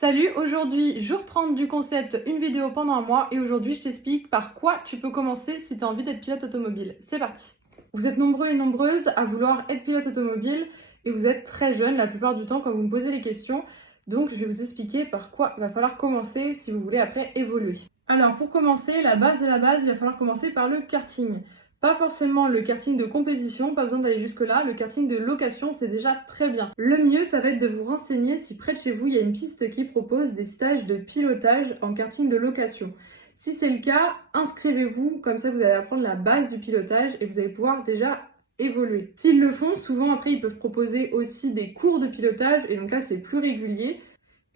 Salut, aujourd'hui jour 30 du concept une vidéo pendant un mois et aujourd'hui je t'explique par quoi tu peux commencer si tu as envie d'être pilote automobile. C'est parti. Vous êtes nombreux et nombreuses à vouloir être pilote automobile et vous êtes très jeunes la plupart du temps quand vous me posez les questions. Donc je vais vous expliquer par quoi il va falloir commencer si vous voulez après évoluer. Alors pour commencer, la base de la base, il va falloir commencer par le karting. Pas forcément le karting de compétition, pas besoin d'aller jusque-là. Le karting de location, c'est déjà très bien. Le mieux, ça va être de vous renseigner si près de chez vous, il y a une piste qui propose des stages de pilotage en karting de location. Si c'est le cas, inscrivez-vous, comme ça vous allez apprendre la base du pilotage et vous allez pouvoir déjà évoluer. S'ils le font, souvent après ils peuvent proposer aussi des cours de pilotage et donc là c'est plus régulier.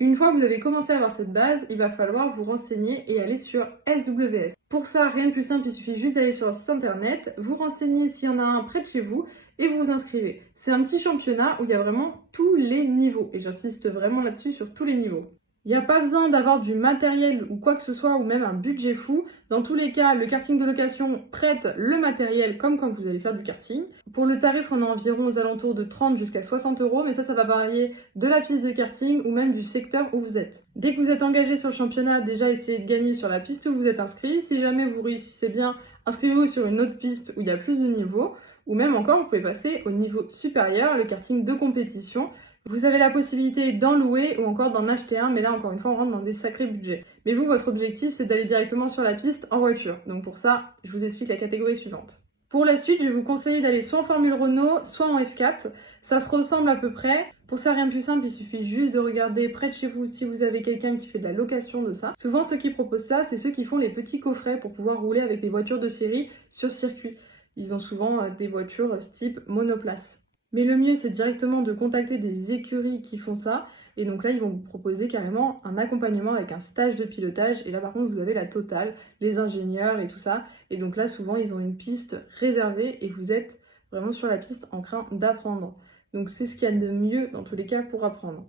Une fois que vous avez commencé à avoir cette base, il va falloir vous renseigner et aller sur SWS. Pour ça, rien de plus simple, il suffit juste d'aller sur un site internet, vous renseigner s'il y en a un près de chez vous et vous vous inscrivez. C'est un petit championnat où il y a vraiment tous les niveaux et j'insiste vraiment là-dessus sur tous les niveaux. Il n'y a pas besoin d'avoir du matériel ou quoi que ce soit ou même un budget fou. Dans tous les cas, le karting de location prête le matériel comme quand vous allez faire du karting. Pour le tarif, on est environ aux alentours de 30 jusqu'à 60 euros, mais ça va varier de la piste de karting ou même du secteur où vous êtes. Dès que vous êtes engagé sur le championnat, déjà essayez de gagner sur la piste où vous êtes inscrit. Si jamais vous réussissez bien, inscrivez-vous sur une autre piste où il y a plus de niveaux. Ou même encore, vous pouvez passer au niveau supérieur, le karting de compétition. Vous avez la possibilité d'en louer ou encore d'en acheter un, mais là encore une fois on rentre dans des sacrés budgets. Mais vous, votre objectif c'est d'aller directement sur la piste en voiture. Donc pour ça, je vous explique la catégorie suivante. Pour la suite, je vais vous conseiller d'aller soit en Formule Renault, soit en F4. Ça se ressemble à peu près. Pour ça, rien de plus simple, il suffit juste de regarder près de chez vous si vous avez quelqu'un qui fait de la location de ça. Souvent, ceux qui proposent ça, c'est ceux qui font les petits coffrets pour pouvoir rouler avec des voitures de série sur circuit. Ils ont souvent des voitures type monoplace. Mais le mieux, c'est directement de contacter des écuries qui font ça. Et donc là, ils vont vous proposer carrément un accompagnement avec un stage de pilotage. Et là, par contre, vous avez la totale, les ingénieurs et tout ça. Et donc là, souvent, ils ont une piste réservée et vous êtes vraiment sur la piste en train d'apprendre. Donc c'est ce qu'il y a de mieux dans tous les cas pour apprendre.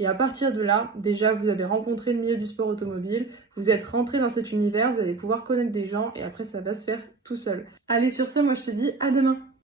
Et à partir de là, déjà, vous avez rencontré le milieu du sport automobile, vous êtes rentré dans cet univers, vous allez pouvoir connaître des gens et après, ça va se faire tout seul. Allez, sur ce, moi, je te dis à demain!